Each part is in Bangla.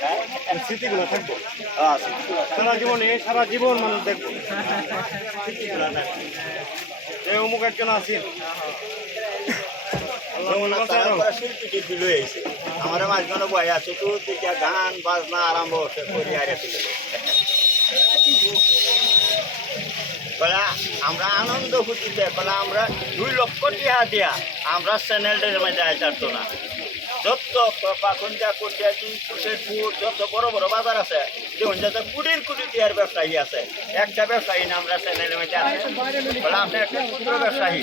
হ্যাঁ? হ্যাঁ সারা জীবনে সারা জীবন মানুষ দেখব। যে অমুক একজন টিল্পী আমার মাঝখানে বই আছে তো গান বাজনা আরম্ভ হচ্ছে করি আর বলা আমরা আনন্দ খুঁজিতে বলা আমরা দুই লক্ষ টিহা দিয়া আমরা চ্যানেলটার মধ্যে আইতারতো না। যত পাখন যা করতে কুশেরপুর যত বড় বড় বাজার আছে, দেখুন যাতে কুড়ির কুড়ি টিয়ার ব্যবসায়ী আছে। একটা ব্যবসায়ী না আমরা চ্যানেলের মধ্যে আছে। বলে আপনি একটা ক্ষুদ্র ব্যবসায়ী।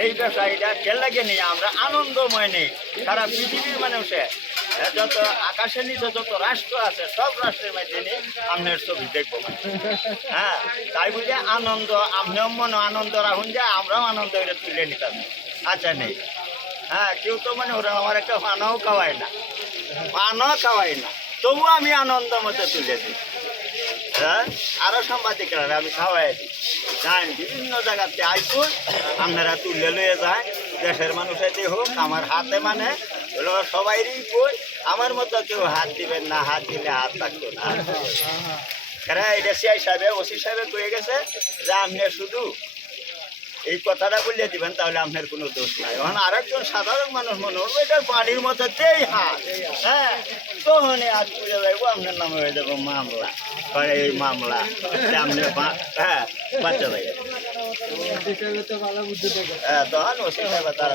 এই ব্যবসায়ীটা খেল লাগে নিয়ে আমরা আনন্দময় নেই। সারা পৃথিবীর মানুষে যত আকাশের নিচে যত রাষ্ট্র আছে, সব রাষ্ট্রের মধ্যে নিয়ে আপনার ছবি দেখব। হ্যাঁ তাই বুঝে আনন্দ আপনিও মনে আনন্দ রাখুন যে আমরাও আনন্দ এটা তুলে নিতাম। আচ্ছা নেই। হ্যাঁ কেউ তো মানে ওরা আমার একটা পানাও খাওয়ায় না। পানও খাওয়ায় না। তবু আমি আনন্দ মতো তুলে দিই। হ্যাঁ আরও সাংবাদিকরা আমি খাওয়াই দিই। যান বিভিন্ন জায়গাতে আইসুন, আপনারা তুলে লয়ে যায় দেশের মানুষের হোক আমার হাতে মানে সবাইরই কই আমার মতো কেউ হাত দিবেন না, হাত দিলে হাত থাকতো না। হ্যাঁ এটা সিআই সাহেবে, ওসি সাহেবে কয়ে গেছে যে আপনি শুধু এই কথাটা বললে দিবেন, তাহলে আপনার কোনো দোষ নাই। এখন আরেকজন সাধারণ মানুষ মনে করব এটা বাড়ির মতো যেই হাত। হ্যাঁ তখন আজ বুঝে যাইবো আপনার নামে হয়ে যাব মামলা। এই মামলা আপনি হ্যাঁ বাচ্চা যাই হ্যাঁ তখন ওসি সাহেব তারা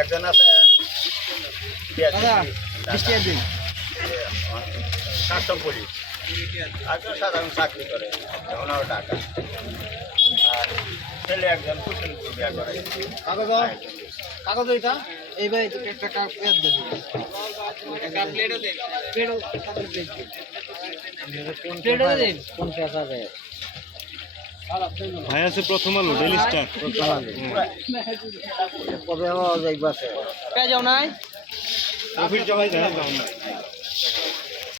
একজন আছে কাস্টম পুলিশ একজন সাধারণ চাকরি করে ওনারও টাকা। আর ছেলে একজন কুশলপুর বিয়া করে। কাগজ এটা এইবার একটা কাপ দেবে প্লেটও কোন পেঁয়াজ আছে ভাই আছে প্রথম আলো ডেলি স্টার কবে পেঁয়াজ নাই? অফিস যাও যায়